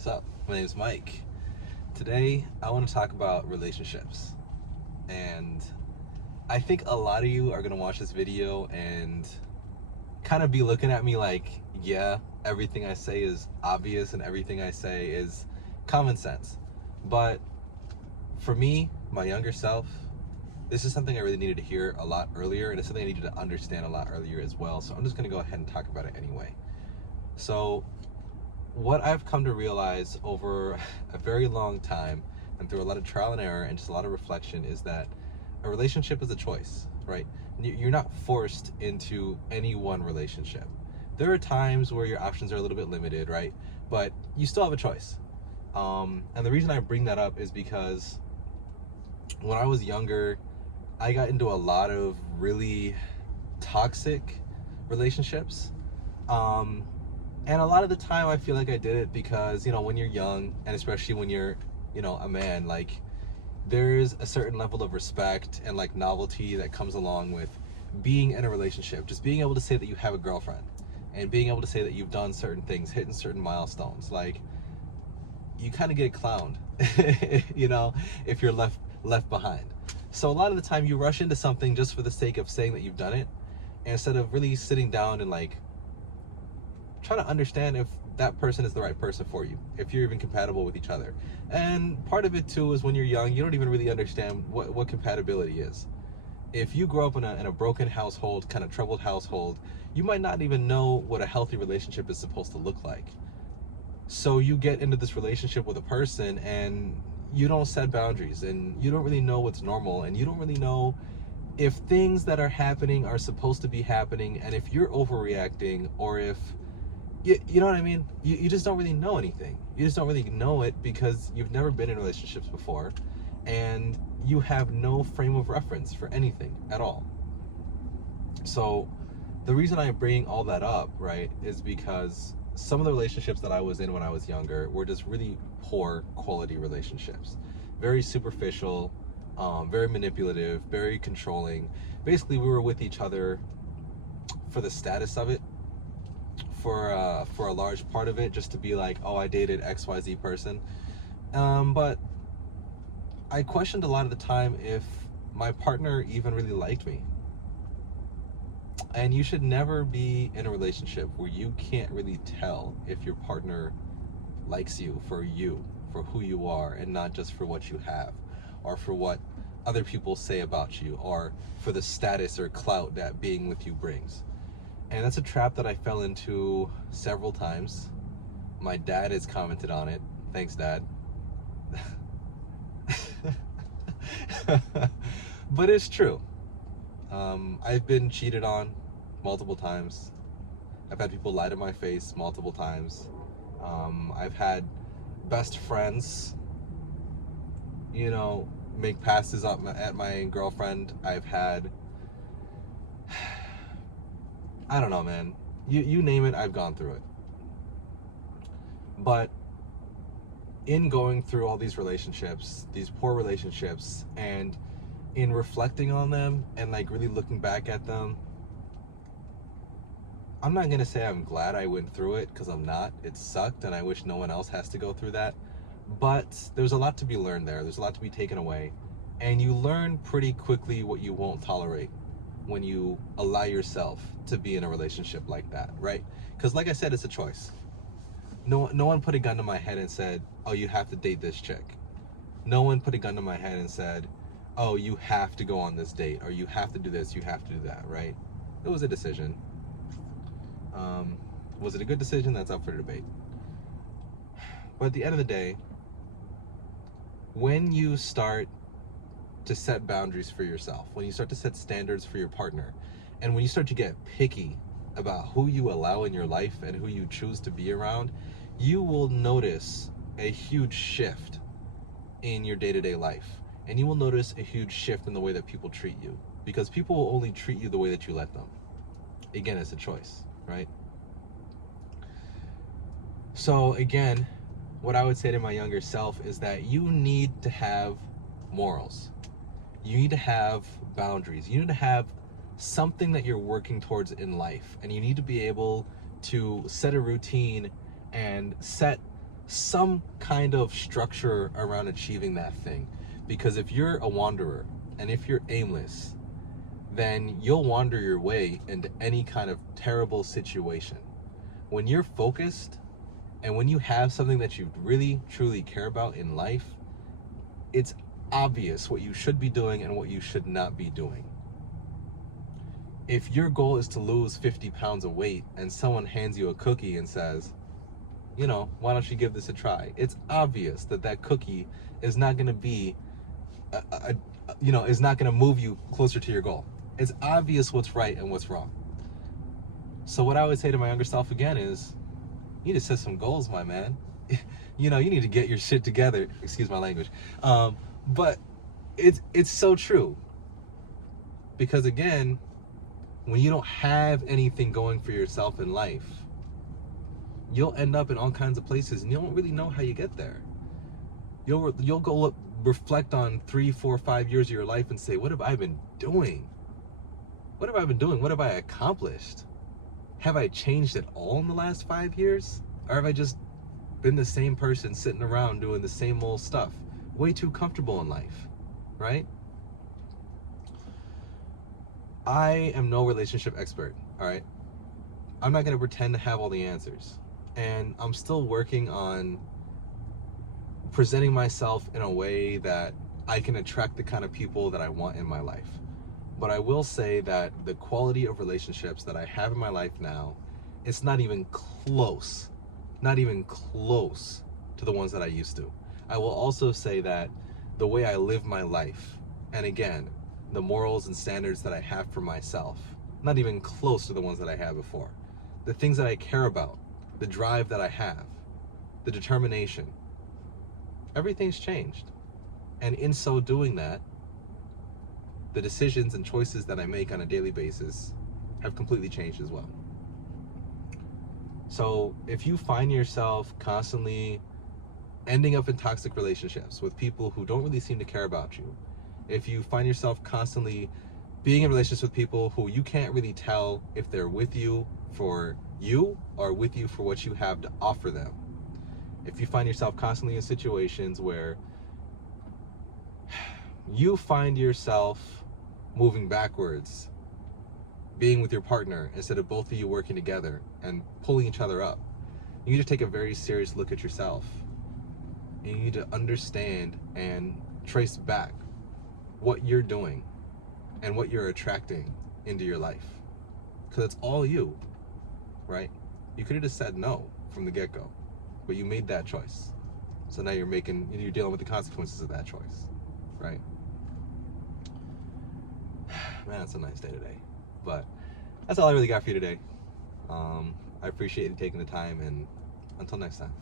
What's up? My name is Mike. Today, I want to talk about relationships. And I think a lot of you are going to watch this video and kind of be looking at me like, yeah, everything I say is obvious and everything I say is common sense. But for me, my younger self, this is something I really needed to hear a lot earlier, and it's something I needed to understand a lot earlier as well. So I'm just going to go ahead and talk about it anyway. So what I've come to realize over a very long time and through a lot of trial and error and just a lot of reflection is that a relationship is a choice, right? You're not forced into any one relationship. There are times where your options are a little bit limited, right? But you still have a choice. And the reason I bring that up is because when I was younger, I got into a lot of really toxic relationships. And a lot of the time I feel like I did it because, when you're young, and especially when you're, a man, like, there's a certain level of respect and like novelty that comes along with being in a relationship. Just being able to say that you have a girlfriend and being able to say that you've done certain things, hitting certain milestones. Like, you kind of get clowned, if you're left behind. So a lot of the time you rush into something just for the sake of saying that you've done it, instead of really sitting down and like try to understand if that person is the right person for you, if you're even compatible with each other. And part of it too is when you're young, you don't even really understand what compatibility is. If you grow up in a broken household, kind of troubled household, you might not even know what a healthy relationship is supposed to look like. So you get into this relationship with a person and you don't set boundaries and you don't really know what's normal and you don't really know if things that are happening are supposed to be happening, and if you're overreacting, or if you know what I mean? You just don't really know anything. You just don't really know it because you've never been in relationships before and you have no frame of reference for anything at all. So the reason I bring all that up, right, is because some of the relationships that I was in when I was younger were just really poor quality relationships. Very superficial, very manipulative, very controlling. Basically, we were with each other for the status of it, for a large part of it, just to be like, oh, I dated XYZ person. But I questioned a lot of the time if my partner even really liked me. And you should never be in a relationship where you can't really tell if your partner likes you, for who you are, and not just for what you have, or for what other people say about you, or for the status or clout that being with you brings. And that's a trap that I fell into several times. My dad has commented on it. Thanks, Dad. But it's true. I've been cheated on multiple times. I've had people lie to my face multiple times. I've had best friends, make passes at my girlfriend. I've had, I don't know, man. You name it, I've gone through it. But in going through all these relationships, these poor relationships, and in reflecting on them and like really looking back at them, I'm not gonna say I'm glad I went through it, because I'm not. It sucked and I wish no one else has to go through that. But there's a lot to be learned there. There's a lot to be taken away. And you learn pretty quickly what you won't tolerate when you allow yourself to be in a relationship like that, right? Because like I said, it's a choice. No one put a gun to my head and said, oh, you have to date this chick. No one put a gun to my head and said, oh, you have to go on this date, or you have to do this, you have to do that, right? It was a decision. Was it a good decision? That's up for debate. But at the end of the day, when you start to set boundaries for yourself, when you start to set standards for your partner, and when you start to get picky about who you allow in your life and who you choose to be around, you will notice a huge shift in your day-to-day life. And you will notice a huge shift in the way that people treat you, because people will only treat you the way that you let them. Again, it's a choice, right? So again, what I would say to my younger self is that you need to have morals. You need to have boundaries. You need to have something that you're working towards in life, and you need to be able to set a routine and set some kind of structure around achieving that thing. Because if you're a wanderer and if you're aimless, then you'll wander your way into any kind of terrible situation. When you're focused and when you have something that you really truly care about in life, it's obvious what you should be doing and what you should not be doing. If your goal is to lose 50 pounds of weight and someone hands you a cookie and says, why don't you give this a try? It's obvious that that cookie is not going to be, is not going to move you closer to your goal. It's obvious what's right and what's wrong. So what I would say to my younger self again is, you need to set some goals, my man. You need to get your shit together. Excuse my language. But it's so true. Because again, when you don't have anything going for yourself in life, you'll end up in all kinds of places and you don't really know how you get there. You'll go reflect on 3, 4, 5 years of your life and say, what have I been doing? What have I been doing? What have I accomplished? Have I changed at all in the last 5 years? Or have I just been the same person sitting around doing the same old stuff? Way too comfortable in life, right? I am no relationship expert, all right? I'm not going to pretend to have all the answers. And I'm still working on presenting myself in a way that I can attract the kind of people that I want in my life. But I will say that the quality of relationships that I have in my life now, it's not even close to the ones that I used to. I will also say that the way I live my life, and again, the morals and standards that I have for myself, not even close to the ones that I had before. The things that I care about, the drive that I have, the determination, everything's changed. And in so doing that, the decisions and choices that I make on a daily basis have completely changed as well. So if you find yourself constantly ending up in toxic relationships with people who don't really seem to care about you, if you find yourself constantly being in relationships with people who you can't really tell if they're with you for you or with you for what you have to offer them, if you find yourself constantly in situations where you find yourself moving backwards, being with your partner instead of both of you working together and pulling each other up, you need to take a very serious look at yourself. You need to understand and trace back what you're doing and what you're attracting into your life. Because it's all you, right? You could have just said no from the get-go, but you made that choice. So now you're dealing with the consequences of that choice, right? Man, it's a nice day today. But that's all I really got for you today. I appreciate you taking the time, and until next time.